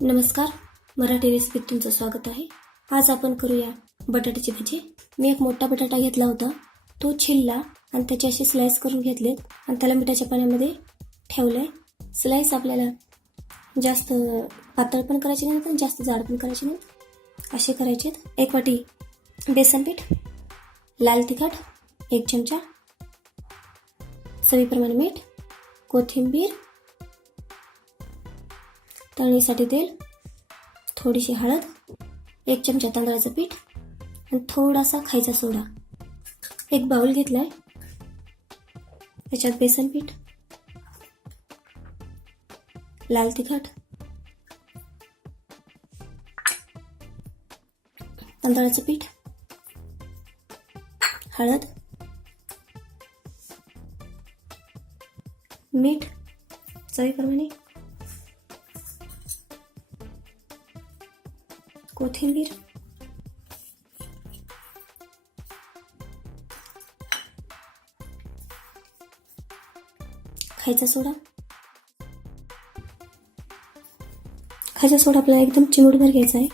नमस्कार, मराठी रेसिपीत तुमचं स्वागत आहे. आज आपण करूया बटाट्याची भाजी. मी एक मोठा बटाटा घेतला होता, तो छिलला आणि त्याचे असे स्लाइस करून घेतलेत आणि त्याला मिठाच्या पाण्यामध्ये ठेवलंय. स्लाइस आपल्याला जास्त पातळ पण करायचे नाहीत आणि जास्त जाड पण करायचे नाहीत, असे करायचे. 1 वाटी बेसन पीठ, लाल तिखट 1 चमचा, चवीप्रमाणे मीठ, कोथिंबीर, तळणीसाठी तेल, थोडीशी हळद, 1 चमचा तांदळाचं पीठ आणि थोडासा खायचा सोडा. एक बाउल घेतलाय, त्याच्यात बेसन पीठ, लाल तिखट, तांदळाचं पीठ, हळद, मीठ चवीप्रमाणे, कोथिंबीर, खायचा सोडा. खायचा सोडा आपल्याला एकदम चिमूटभर घ्यायचा आहे.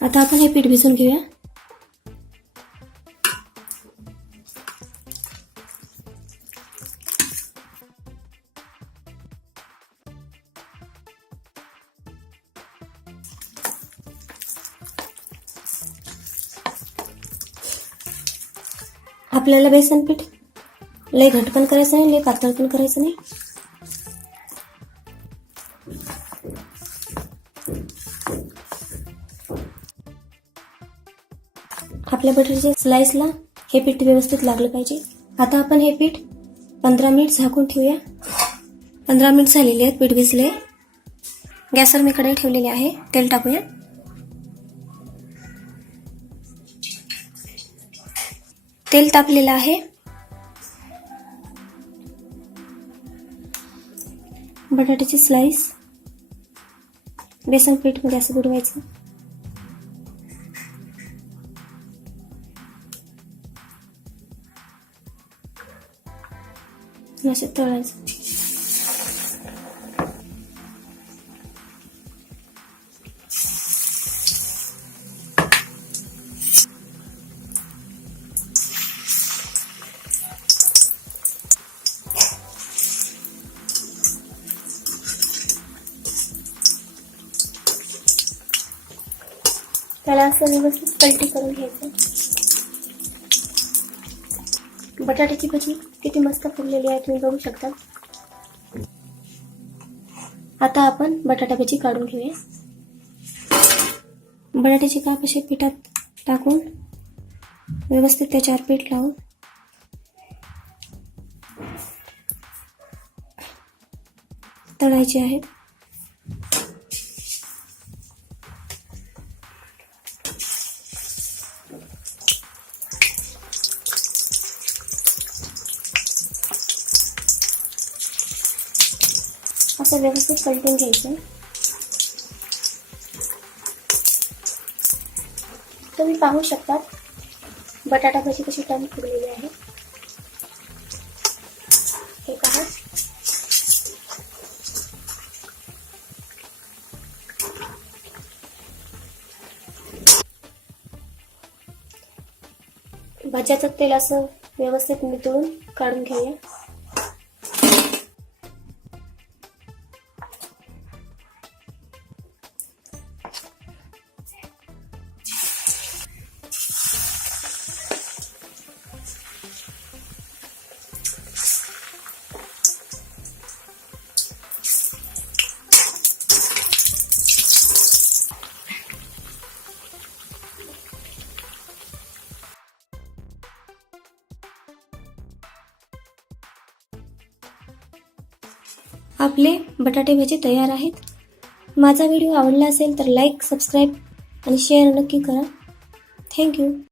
आता आपण हे पीठ भिजवून घेऊया. आपल्याला बेसन पीठ लय घट्ट पण करायचं नाही, लय पातळ पण करायचं नाही. आपल्या बटाट्याच्या स्लाइसला हे पीठ व्यवस्थित लागलं पाहिजे. आता आपण हे पीठ 15 मिनिट झाकून ठेवूया. 15 मिनिट झालेले आहेत, पीठ भिजले. गॅसवर मी कढई ठेवलेली आहे. तेल टाकूया. तेल तापलेलं आहे. बटाट्याची स्लाइस बेसन पीठ मध्ये असं बुडवायचं. असं तळायचं. त्याला असं व्यवस्थित पलटी करून घ्यायचं. बटाट्याची भाजी किती मस्त फुगलेली आहे, तुम्ही बघू शकता. आता आपण बटाटा भाजी काढून घेऊया. बटाट्याची काप असे पिठात टाकून व्यवस्थित त्याच्यावर पीठ लावून तळायचे आहेत. असं व्यवस्थित पलटून घ्यायचं. तुम्ही पाहू शकता बटाटा भाजी कशी टर्न फुगलेली आहे. हे पहा. भाज्याचं तेल असं व्यवस्थित नितळून काढून घेऊया. आपले बटाटे भाजी तयार आहेत. माझा व्हिडिओ आवडला असेल तर लाईक, सबस्क्राईब आणि शेअर नक्की करा. थँक्यू.